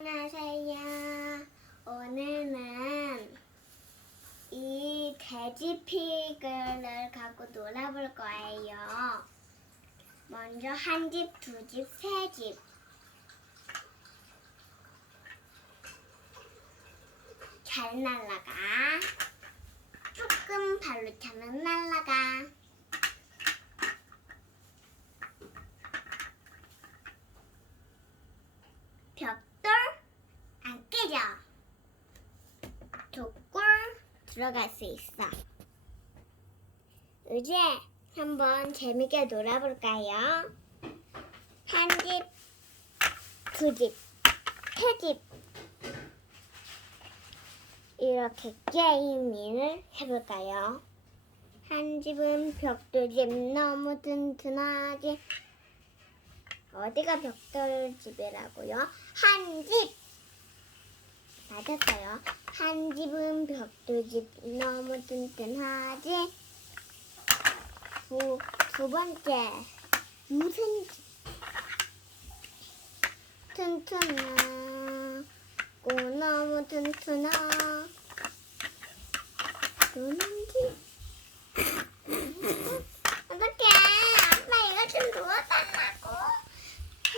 안녕하세요. 오늘은 이 돼지 피그를 갖고 놀아볼 거예요. 먼저 한 집, 두 집, 세 집. 잘 날아가. 조금 발로 차면 날아가. 벽돌 안 깨져. 독골 들어갈 수 있어. 이제 한번 재밌게 놀아볼까요? 한 집, 두 집, 세 집. 이렇게 게임을 해볼까요? 한 집은 벽돌집 너무 튼튼하지. 어디가 벽돌집이라고요? 한 집! 맞았어요. 한 집은 벽돌집 너무 튼튼하지. 두, 두 번째, 무슨 집? 튼튼하고 너무 튼튼하. 무슨 집? 어떡해. 아빠 이거 좀 도와달라고.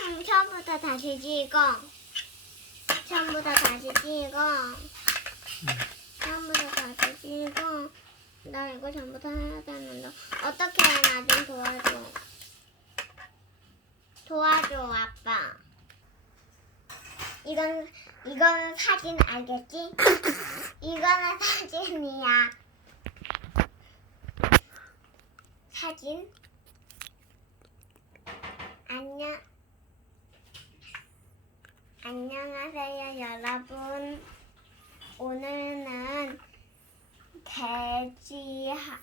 음, 처음부터 다시 찍어. 처음부터 다시 찍어. 처음부터 다시 찍어. 나 이거 전부 다 해야 되는데 어떻게 해? 나좀 도와줘. 도와줘, 아빠. 이건 이건 사진 알겠지? 이거는 사진이야. 사진. 안녕. 안녕하세요, 여러분. 오늘은 돼지 하-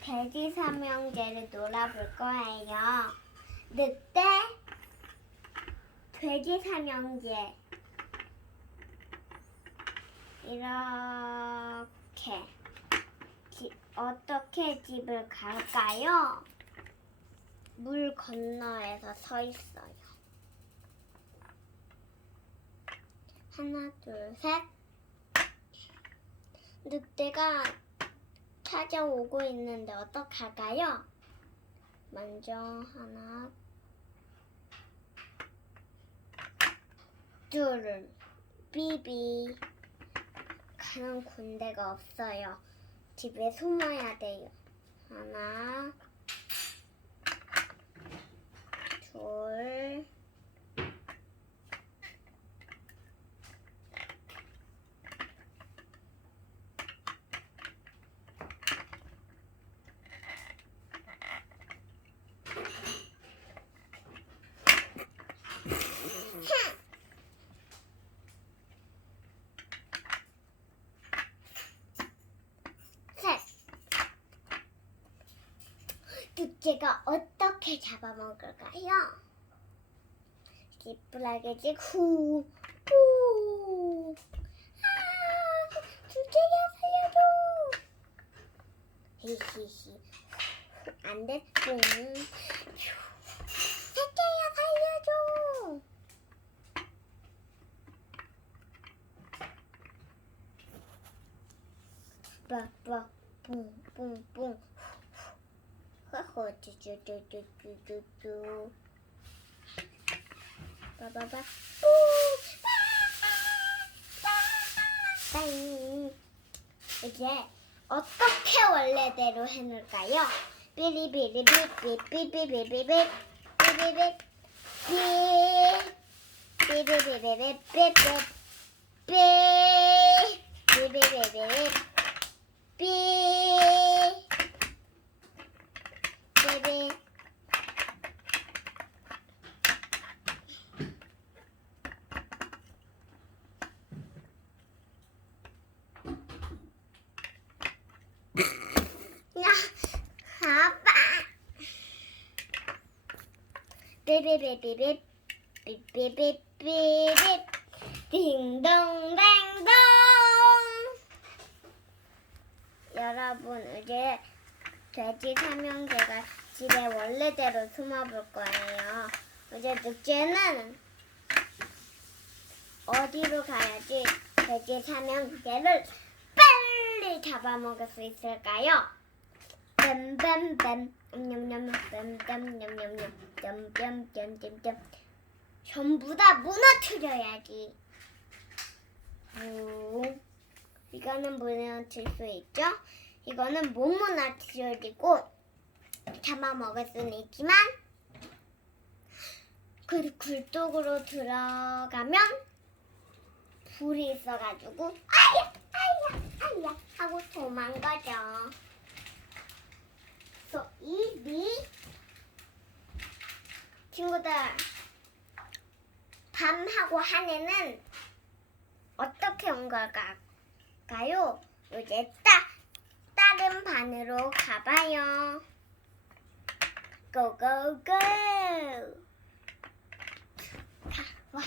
돼지 삼형제를 놀아볼 거예요. 늑대, 돼지 삼형제 이렇게 지- 어떻게 집을 갈까요? 물 건너에서 서 있어요. 하나, 둘, 셋. 늑대가 찾아오고 있는데 어떡할까요? 먼저 하나, 둘, 비비. 가는 군데가 없어요. 집에 숨어야 돼요. 하나, 둘, 셋. 늑대가 어떻게 잡아먹을까요? 지푸라기지 후, 후. 아, 늑대야 살려줘. 히히히. 안 돼. 뿡. 늑대야 살려줘. 빡빡 뿡뿡뿡 허허 쭈쭈쭈쭈쭈쭈 빠바바. 뿡 이제 어떻게 원래대로 해놓을까요? 삐리비리비비비비비비비 삐비비 삐 삐비비비비비비 삐 삐비비비비 삐 삐비 야, 아빠 삐비비비비 딩동댕동 여러분 이제 돼지 삼형제가 집에 원래대로 숨어볼 거예요. 이제 늑대는 어디로 가야지 돼지 삼형개를 빨리 잡아먹을 수 있을까요? 뱀뱀뱀 냠냠냠 뱀뱀냠냠냠 냠냠냠냠냠 전부 다 무너뜨려야지. 오, 이거는 무너뜨릴 수 있죠? 이거는 못 무너뜨리고 잡아먹을 수는 있지만 그 굴뚝으로 들어가면 불이 있어가지고 아야 아야 아야 하고 도망가죠. 그래서 이미 친구들 밤하고 하늘은 어떻게 온 걸까요? 이제 딱 다른 반으로 가봐요. 고고고! 가, 와,